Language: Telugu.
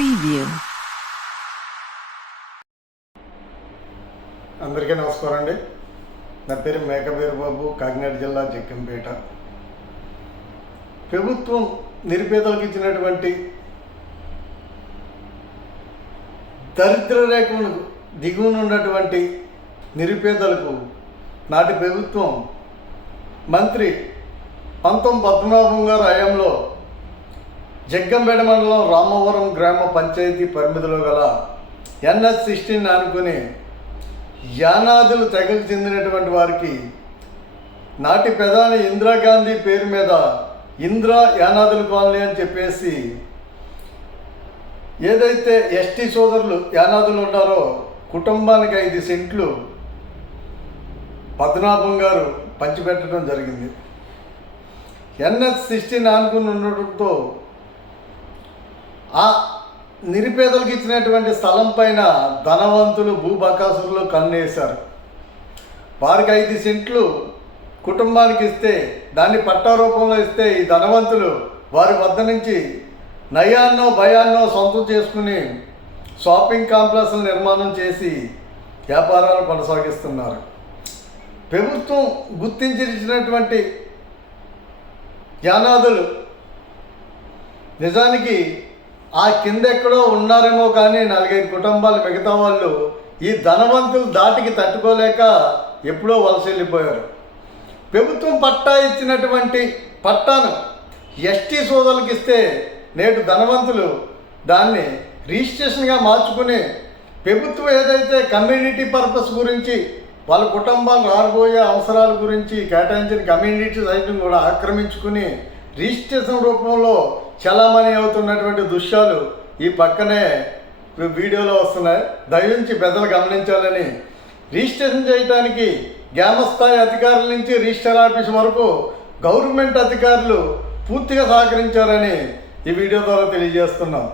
ప్రీవ్యూ. అందరికీ నమస్కారం అండి. నా పేరు మేకవీర బాబు కాకినాడ జిల్లా జగ్గంపేట. ప్రభుత్వం నిరుపేదలకు ఇచ్చినటువంటి దరిద్ర రేఖను దిగువన ఉన్నటువంటి నిరుపేదలకు నాటి ప్రభుత్వం మంత్రి పంతం పద్మనాభం గారు హయాంలో జగ్గంపేట మండలం రామవరం గ్రామ పంచాయతీ పరిమితిలో గల ఎన్ఎస్ సిక్స్టీన్ అనుకుని యానాదులు తెగకు చెందినటువంటి వారికి నాటి ప్రధాని ఇందిరాగాంధీ పేరు మీద ఇందిరా యానాదుల కాలనీ అని చెప్పేసి ఏదైతే ఎస్టీ సోదరులు యానాదులు ఉన్నారో కుటుంబానికి ఐదు సెంట్లు పద్మనాభం గారు పంచిపెట్టడం జరిగింది. ఎన్ఎస్ సిక్స్టీన్ ఆనుకుని ఉండటంతో ఆ నిరుపేదలకు ఇచ్చినటువంటి స్థలం పైన ధనవంతులు భూబకాసులు కన్నేశారు. వారికి ఐదు సెంట్లు కుటుంబానికి ఇస్తే దాన్ని పట్టా రూపంలో ఇస్తే ఈ ధనవంతులు వారి వద్ద నుంచి నయాన్నో భయాన్నో సొంతం చేసుకుని షాపింగ్ కాంప్లెక్స్ల నిర్మాణం చేసి వ్యాపారాలు కొనసాగిస్తున్నారు. ప్రభుత్వం గుర్తించినటువంటి యానాదులు నిజానికి ఆ కింద ఎక్కడో ఉన్నారేమో కానీ నాలుగైదు కుటుంబాలు మిగతా వాళ్ళు ఈ ధనవంతులు దాటికి తట్టుకోలేక ఎప్పుడో వలస వెళ్ళిపోయారు ప్రభుత్వం పట్టా ఇచ్చినటువంటి పట్టాను ఎస్టీ సోదరులకు ఇస్తే నేడు ధనవంతులు దాన్ని రిజిస్ట్రేషన్గా మార్చుకుని ప్రభుత్వం ఏదైతే కమ్యూనిటీ పర్పస్ గురించి వాళ్ళ కుటుంబాలు రాబోయే అవసరాల గురించి కేటాయించిన కమ్యూనిటీ సైతం కూడా ఆక్రమించుకుని రిజిస్ట్రేషన్ రూపంలో చలామణి అవుతున్నటువంటి దృశ్యాలు ఈ పక్కనే వీడియోలో వస్తున్నాయి. దయించి పెద్దలు గమనించాలని. రిజిస్ట్రేషన్ చేయడానికి గ్రామస్థాయి అధికారుల నుంచి రిజిస్టర్ ఆఫీస్ వరకు గవర్నమెంట్ అధికారులు పూర్తిగా సహకరించారని ఈ వీడియో ద్వారా తెలియజేస్తున్నాం.